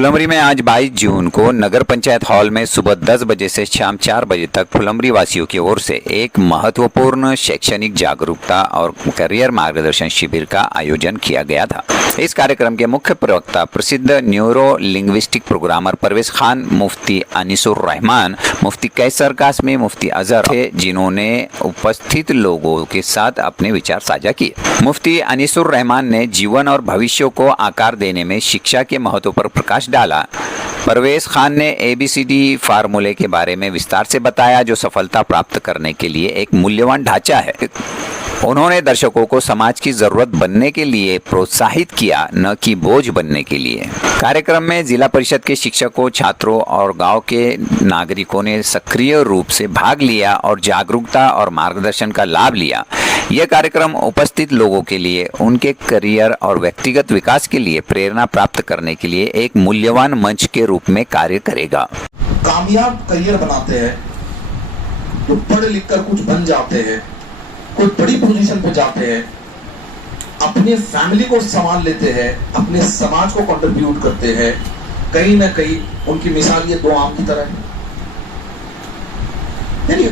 फुलमरी में आज 22 जून को नगर पंचायत हॉल में सुबह 10 बजे से शाम 4 बजे तक फुलमरी वासियों की ओर से एक महत्वपूर्ण शैक्षणिक जागरूकता और करियर मार्गदर्शन शिविर का आयोजन किया गया था। इस कार्यक्रम के मुख्य प्रवक्ता प्रसिद्ध neuro linguistic programmer Parvez Khan, Mufti Anisur Rahman, Mufti Qaisar Qasmi, Mufti Azhar थे, जिन्होंने उपस्थित लोगों के साथ अपने विचार साझा किए। मुफ्ती अनीसुर रहमान ने जीवन और भविष्य को आकार देने में शिक्षा के महत्व पर प्रकाश डाला। परवेज खान ने ABCD फार्मूले के बारे में विस्तार से बताया, जो सफलता प्राप्त करने के लिए एक मूल्यवान ढांचा है। उन्होंने दर्शकों को समाज की जरूरत बनने के लिए प्रोत्साहित किया, न कि बोझ बनने के लिए। कार्यक्रम में जिला परिषद के शिक्षकों, छात्रों और गांव के नागरिकों ने सक्रिय रूप से भाग लिया और जागरूकता और मार्गदर्शन का लाभ लिया। यह कार्यक्रम उपस्थित लोगों के लिए उनके करियर और व्यक्तिगत विकास के लिए प्रेरणा प्राप्त करने के लिए एक मूल्यवान मंच के रूप में कार्य करेगा। कामयाब करियर बनाते हैं तो पढ़ लिख कर कुछ बन जाते हैं, कोई बड़ी पोजीशन पे जाते हैं, अपने फैमिली को संभाल लेते हैं, अपने समाज को कंट्रीब्यूट करते हैं। कहीं ना कहीं उनकी मिसाल ये दो आम की तरह है।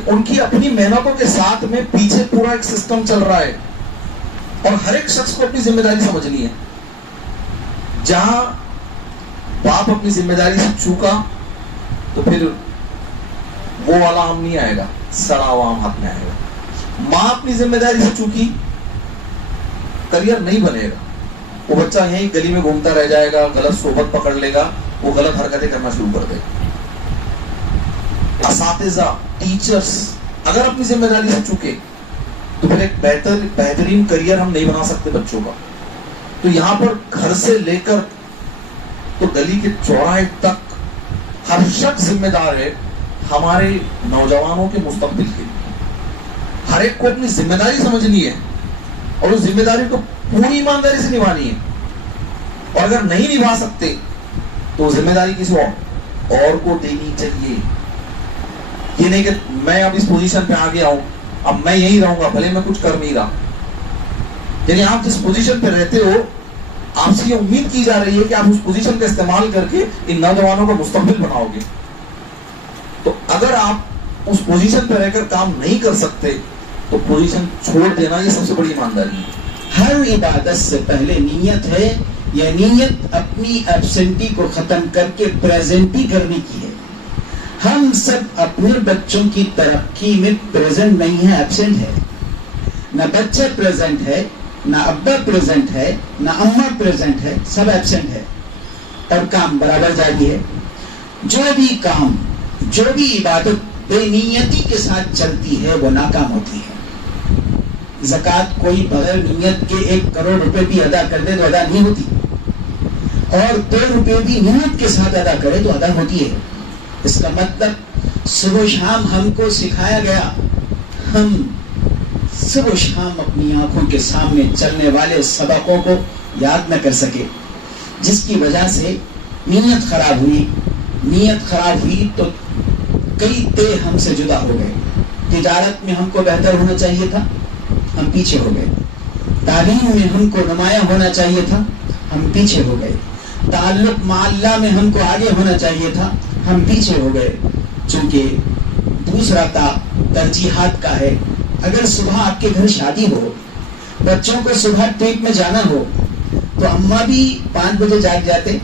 उनकी अपनी मेहनतों के साथ में पीछे पूरा एक सिस्टम चल रहा है और हर एक शख्स को अपनी जिम्मेदारी समझनी है। जहां बाप अपनी जिम्मेदारी से चूका तो फिर वो वाला आम नहीं आएगा, सड़ा हुआ आम हाथ में आएगा। माँ अपनी जिम्मेदारी से चूकी, करियर नहीं बनेगा। वो बच्चा यहीं गली में घूमता रह जाएगा, गलत सोबत पकड़ लेगा, वो गलत हरकतें करना शुरू कर देगा। असातिज़ा, टीचर्स अगर अपनी जिम्मेदारी से चूके तो फिर एक बेहतरीन करियर हम नहीं बना सकते बच्चों का। तो यहाँ पर घर से लेकर तो गली के चौराहे तक हर शख्स जिम्मेदार है हमारे नौजवानों के मुस्तकबिल के लिए। हर एक को अपनी जिम्मेदारी समझनी है और उस जिम्मेदारी को पूरी ईमानदारी से निभानी है। और अगर नहीं निभा सकते तो जिम्मेदारी किसी और को देनी चाहिए। ये नहीं कि मैं अब इस पोजीशन पे आ गया हूं, अब मैं यही रहूंगा भले मैं कुछ कर नहीं रहा। यानी आप जिस पोजीशन पे रहते हो, आपसे ये उम्मीद की जा रही है कि आप उस पोजीशन का इस्तेमाल करके इन नौजवानों का मुस्तकबिल बनाओगे। तो अगर आप उस पोजीशन पे रहकर काम नहीं कर सकते तो पोजीशन छोड़ देना ये सबसे बड़ी ईमानदारी है। हर इबादत से पहले नीयत है। यह नीयत अपनी एब्सेंटी को खत्म करके प्रेजेंटी करने की है। हम सब अपने बच्चों की तरक्की में प्रेजेंट नहीं है, एब्सेंट है। न बच्चा प्रेजेंट है, न अब्बा प्रेजेंट है, न अम्मा प्रेजेंट है, सब एब्सेंट है और काम बराबर जारी है। जो भी काम, जो भी इबादत बेनियती के साथ चलती है वो नाकाम होती है। ज़कात कोई बगैर नियत के 1 करोड़ रुपए भी अदा कर दे तो अदा नहीं होती, और 2 रुपए भी नियत के साथ अदा करे तो अदा होती है। इसका मतलब सुबह शाम हमको सिखाया गया, हम सुबह शाम अपनी आंखों के सामने चलने वाले सबकों को याद न कर सके, जिसकी वजह से नीयत खराब हुई। नीयत खराब हुई तो कई ते हमसे जुदा हो गए। तिजारत में हमको बेहतर होना चाहिए था, हम पीछे हो गए। तालीम में हमको नुमाया होना चाहिए था, हम पीछे हो गए। ताल्लुक मा अल्लाह में हमको आगे होना चाहिए था, हम पीछे हो गए। चूंकि दूसरा तरजीहात का है। अगर सुबह आपके घर शादी हो, बच्चों को सुबह ट्रिप में जाना हो, तो अम्मा भी 5 बजे जाग जाते,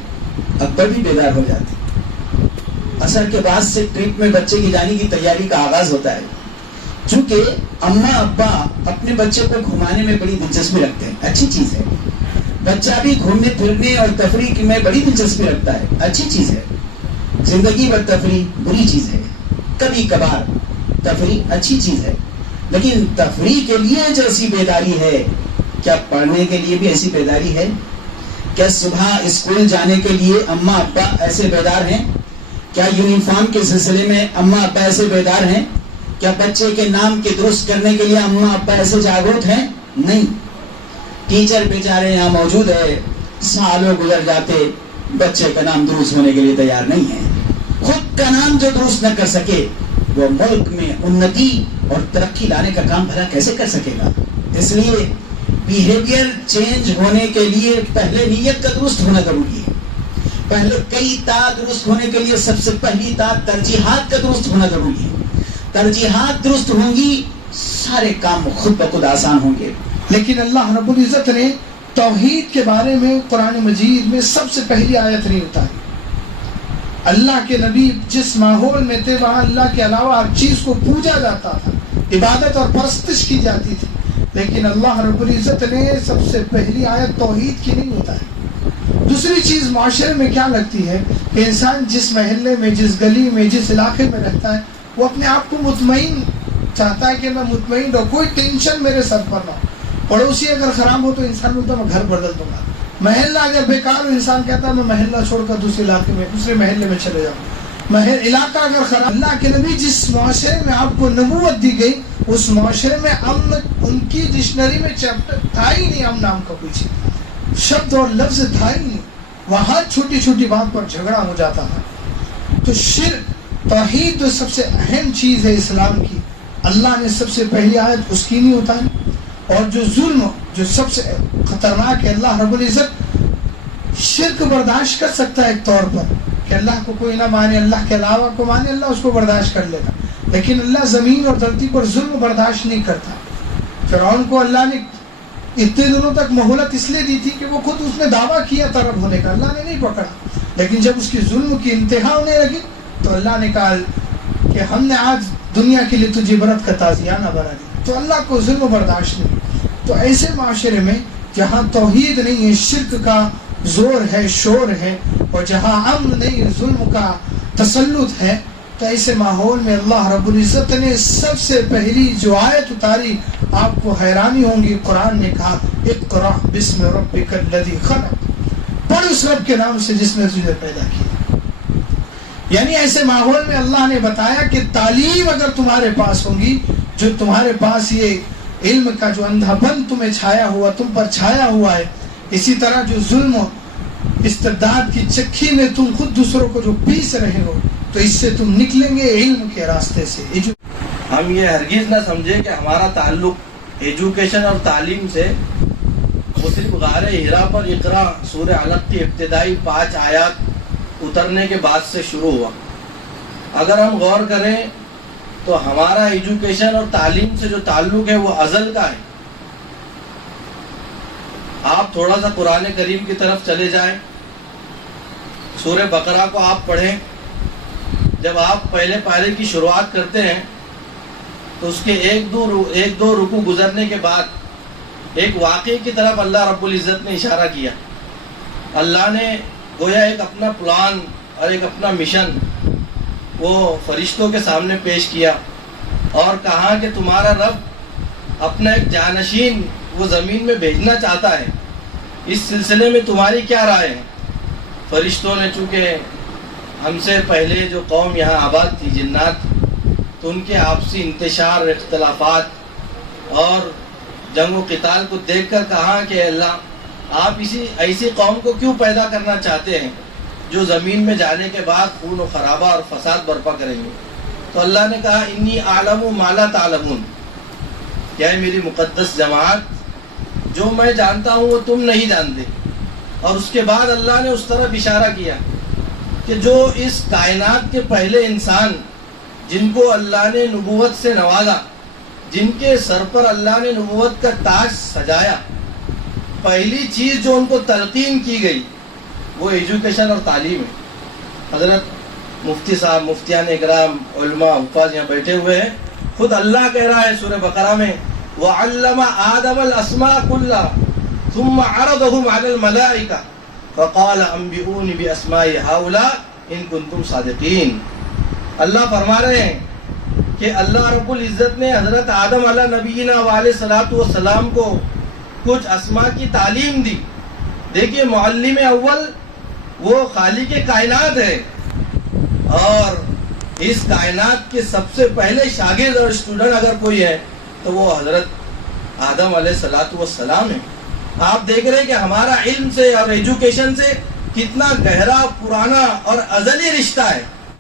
अब्बा भी बेदार हो जाते। असर के बाद से ट्रिप में बच्चे की जाने की तैयारी का आगाज होता है। चूंकि अम्मा अब्बा अपने बच्चे को घुमाने में बड़ी दिलचस्पी रखते हैं, अच्छी चीज है। बच्चा भी घूमने फिरने और तफरीक में बड़ी दिलचस्पी रखता है, अच्छी चीज है। जिंदगी भर तफरीक बुरी चीज है, कभी कभार तफरीक अच्छी चीज है। लेकिन तफरीक के लिए जैसी बेदारी है, क्या पढ़ने के लिए भी ऐसी बेदारी है? क्या सुबह स्कूल जाने के लिए अम्मा अब्बा ऐसे बेदार हैं? क्या यूनिफॉर्म के सिलसिले में अम्मा अब्बा ऐसे बेदार हैं? क्या बच्चे के नाम के दुरुस्त करने के लिए अम्मा अब्बा ऐसे जागरूक हैं? नहीं। टीचर बेचारे यहाँ मौजूद है, सालों गुजर जाते, बच्चे का नाम दुरुस्त होने के लिए तैयार नहीं है। खुद का नाम जो दुरुस्त न कर सके, वो मुल्क में उन्नति और तरक्की लाने का काम भला कैसे कर सकेगा? इसलिए बिहेवियर चेंज होने के लिए पहले नीयत का दुरुस्त होना जरूरी है। پہلے کئی اطاعت درست ہونے کے لیے سب سے پہلی اطاعت ترجیحات کا درست ہونا ضروری ہے. ترجیحات درست ہوں گی سارے کام خود بخود آسان ہوں گے. لیکن اللہ رب العزت نے توحید کے بارے میں قرآن مجید میں سب سے پہلی آیت نہیں اتاری. اللہ کے نبی جس ماحول میں تھے وہاں اللہ کے علاوہ ہر چیز کو پوجا جاتا تھا, عبادت اور پرستش کی جاتی تھی, لیکن اللہ رب العزت نے سب سے پہلی آیت توحید کی نہیں اتاری. دوسری چیز معاشرے میں کیا لگتی ہے کہ انسان جس محلے میں, جس گلی میں, جس علاقے میں رہتا ہے وہ اپنے آپ کو مطمئن چاہتا ہے کہ میں مطمئن رہوں, کوئی ٹینشن میرے سر پر نہ ہو. پڑوسی اگر خراب ہو تو انسان بولتا ہے میں گھر بدل دوں گا. محلہ اگر بیکار ہو انسان کہتا ہے میں محلہ چھوڑ کر دوسرے علاقے میں, دوسرے محلے میں چلے جاؤں. علاقہ اگر خراب, اللہ کے نبی جس معاشرے میں آپ کو نبوت دی گئی اس معاشرے میں امن, ان کی ڈکشنری میں چیپٹر تھا ہی نہیں امن نام کا, کوئی شبد اور لفظ تھا ہی نہیں. وہاں چھوٹی چھوٹی بات پر جھگڑا ہو جاتا تھا. تو شرک, توحید تو سب سے اہم چیز ہے اسلام کی, اللہ نے سب سے پہلی آیت اس کی نہیں اتاری. اور جو ظلم جو سب سے خطرناک ہے, اللہ رب العزت شرک برداشت کر سکتا ہے ایک طور پر کہ اللہ کو کوئی نہ مانے, اللہ کے علاوہ کو مانے, اللہ اس کو برداشت کر لے گا, لیکن اللہ زمین اور دھرتی پر ظلم برداشت نہیں کرتا. فرعون کو اللہ نے اتنے دنوں تک مہلت اس لیے دی تھی کہ وہ خود اس نے دعویٰ کیا طرف ہونے کا, اللہ نے نہیں پکڑا. لیکن جب اس کی ظلم کی انتہا ہونے لگی تو اللہ نے کہا کہ ہم نے آج دنیا کے لیے تجھے عبرت کا تازیانہ بنا دی. تو اللہ کو ظلم برداشت نہیں. تو ایسے معاشرے میں جہاں توحید نہیں ہے, شرک کا زور ہے, شور ہے, اور جہاں امن نہیں, ظلم کا تسلط ہے, تو ایسے ماحول میں اللہ رب العزت نے سب سے پہلی جو آیت اتاری, آپ کو حیرانی ہوں گی, قرآن نے کہا اقرأ بسم ربک الذی خلق, پڑھ اس رب کے نام سے جس نے تجھے پیدا کیا. یعنی ایسے ماحول میں اللہ نے بتایا کہ تعلیم اگر تمہارے پاس ہوگی, جو تمہارے پاس یہ علم کا جو اندھا پن تمہیں چھایا ہوا, تم پر چھایا ہوا ہے, اسی طرح جو ظلم و استبداد کی چکی میں تم خود دوسروں کو جو پیس رہے ہو, تو اس سے تم نکلیں گے علم کے راستے سے. ہم یہ ہرگز نہ سمجھے کہ ہمارا تعلق ایجوکیشن اور تعلیم سے وہ صرف غار ہرا پر اقرا سورہ علق کی ابتدائی 5 آیات اترنے کے بعد سے شروع ہوا. اگر ہم غور کریں تو ہمارا ایجوکیشن اور تعلیم سے جو تعلق ہے وہ ازل کا ہے. آپ تھوڑا سا قرآن کریم کی طرف چلے جائیں, سورہ بقرہ کو آپ پڑھیں, جب آپ پہلے پارے کی شروعات کرتے ہیں تو اس کے ایک دو رکوع گزرنے کے بعد ایک واقعے کی طرف اللہ رب العزت نے اشارہ کیا. اللہ نے گویا ایک اپنا پلان اور ایک اپنا مشن وہ فرشتوں کے سامنے پیش کیا اور کہا کہ تمہارا رب اپنا ایک جانشین وہ زمین میں بھیجنا چاہتا ہے, اس سلسلے میں تمہاری کیا رائے ہے. فرشتوں نے چونکہ ہم سے پہلے جو قوم یہاں آباد تھی جنات, تو ان کے آپسی انتشار, اختلافات اور جنگ و قتال کو دیکھ کر کہا کہ اللہ آپ ایسی قوم کو کیوں پیدا کرنا چاہتے ہیں جو زمین میں جانے کے بعد خون و خرابہ اور فساد برپا کریں گے. تو اللہ نے کہا انی اعلم ما لا تعلمون, کیا ہے میری مقدس جماعت, جو میں جانتا ہوں وہ تم نہیں جانتے. اور اس کے بعد اللہ نے اس طرف اشارہ کیا کہ جو اس کائنات کے پہلے انسان جن کو اللہ نے نبوت سے نوازا, جن کے سر پر اللہ نے نبوت کا تاج سجایا, پہلی چیز جو ان کو تلقین کی گئی وہ ایجوکیشن اور تعلیم ہے. حضرت مفتی صاحب, مفتیان اکرام, علماء, حفاظ یہاں بیٹھے ہوئے ہیں, خود اللہ کہہ رہا ہے سورہ بقرہ میں وَعَلَّمَ آدَمَ الْأَسْمَاءَ كُلَّهَا ثُمَّ عَرَضَهُمْ عَلَى الْمَلَائِكَةِ فَقَالَ أَنبِئُونِي بِأَسْمَاءِ هَؤُلَاءِ إِن كُنتُمْ صَادِقِينَ. اللہ فرما رہے ہیں کہ اللہ رب العزت نے حضرت آدم علیہ نبینا علیہ الصلوۃ والسلام کو کچھ اسماء کی تعلیم دی. دیکھیے معلم اول وہ خالق کائنات ہے, اور اس کائنات کے سب سے پہلے شاگرد اور اسٹوڈنٹ اگر کوئی ہے تو وہ حضرت آدم علیہ الصلوۃ والسلام ہے. آپ دیکھ رہے ہیں کہ ہمارا علم سے اور ایجوکیشن سے کتنا گہرا, پرانا اور ازلی رشتہ ہے.